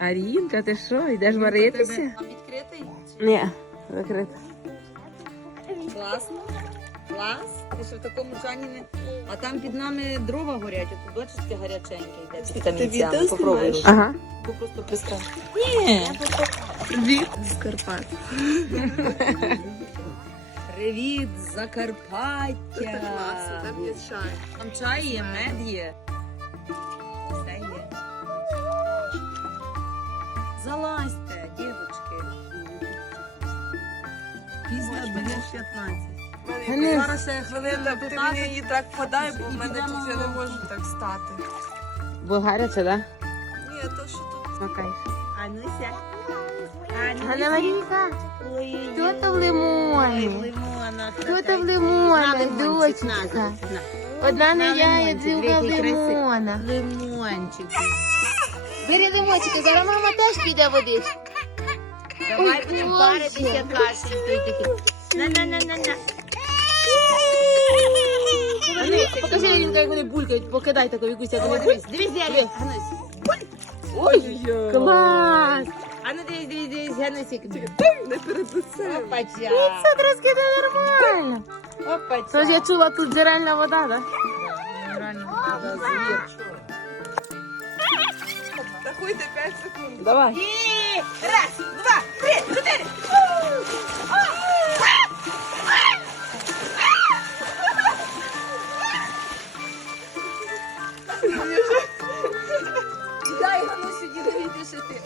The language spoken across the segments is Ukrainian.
Арінка, ти що, йдеш варитися? Там відкритий? Ні, закрита. Класно. Клас. Ти що в такому чані не. А там під нами дрова горять, а тут бачиш, таке гаряченьке йде. З вітамінцями. Попробуй. Ага. Бо просто прискав. Ні. Привіт з Карпат. Привіт, з Закарпаття. є чай. Там чай є, мед є. Пізно 15. Зараз ще хвилину Так, ти 15. мені її так подай, бо в мене тут я не можу так стати. Бо гаряче, да? Ні, то що тут. Смакаєш. Ануся. Ганна Марійка, Ой, хто то в лимоні? лимона. Хто то в лимоні, дочечка? Одна не я, я друга лимона. Лимончик. Бери лимончики, зараз мама теж піде водичку. Давай будемо паритися. Той такий. На-на-на-на-на. Покажи, Алінка, як вони булькають, покидай таку якусь, як О, вони дивись, дивись, Галя. Ганусь. Ой, клас! А ну дивись, дивись, дивись, Ганусик. Не перед лицем. Опача. Це трошки не нормально. Опача. Це ж я чула, тут джерельна вода, да? Реально, треба звір. Рахуйте 5 секунд. Давай. І раз, два, три, чотири. Дай Ганусю дідові дишити.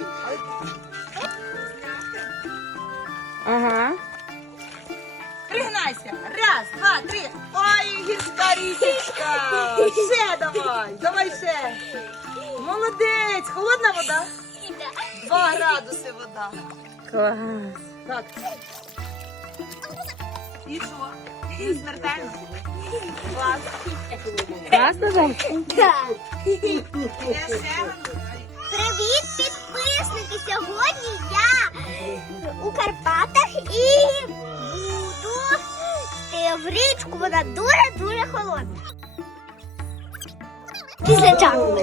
Ага. Пригнайся. Раз, два, три. Ой, історичка. Ще давай. Давай ще. Молодець. Холодна вода? Два градуси вода. Клас. Так. І що? І смертельно? Клас. Жень? Іде Привіт, підписники! Сьогодні я у Карпатах і буду в річку. Вона дуже-дуже холодна. Після чаку.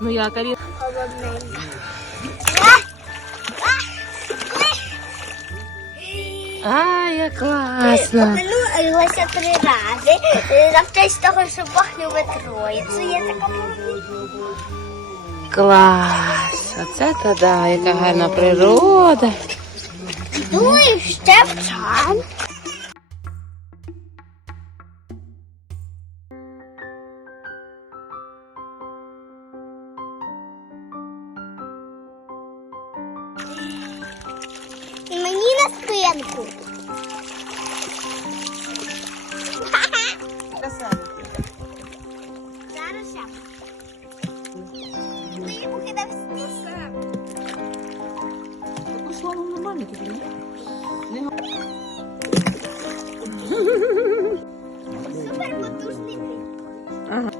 Ну як, Арі? А, як класно. Помилуюся три рази. Е, Навчаюсь того, що Бог любить троїцю. Є така Клас. Оце то да, яка гарна природа. Ну і ще в на спинку. Зараз я. Вибухи на всі. Таку шлангу нормально тобі, ні? Супер потужний гриб. Ага.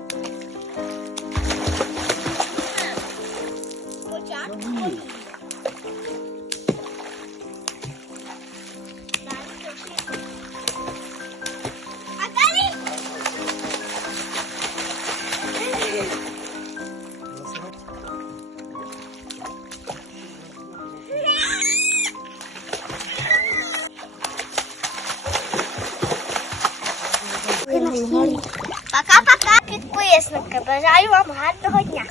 Пока-пока, підписники. Бажаю вам гарного дня.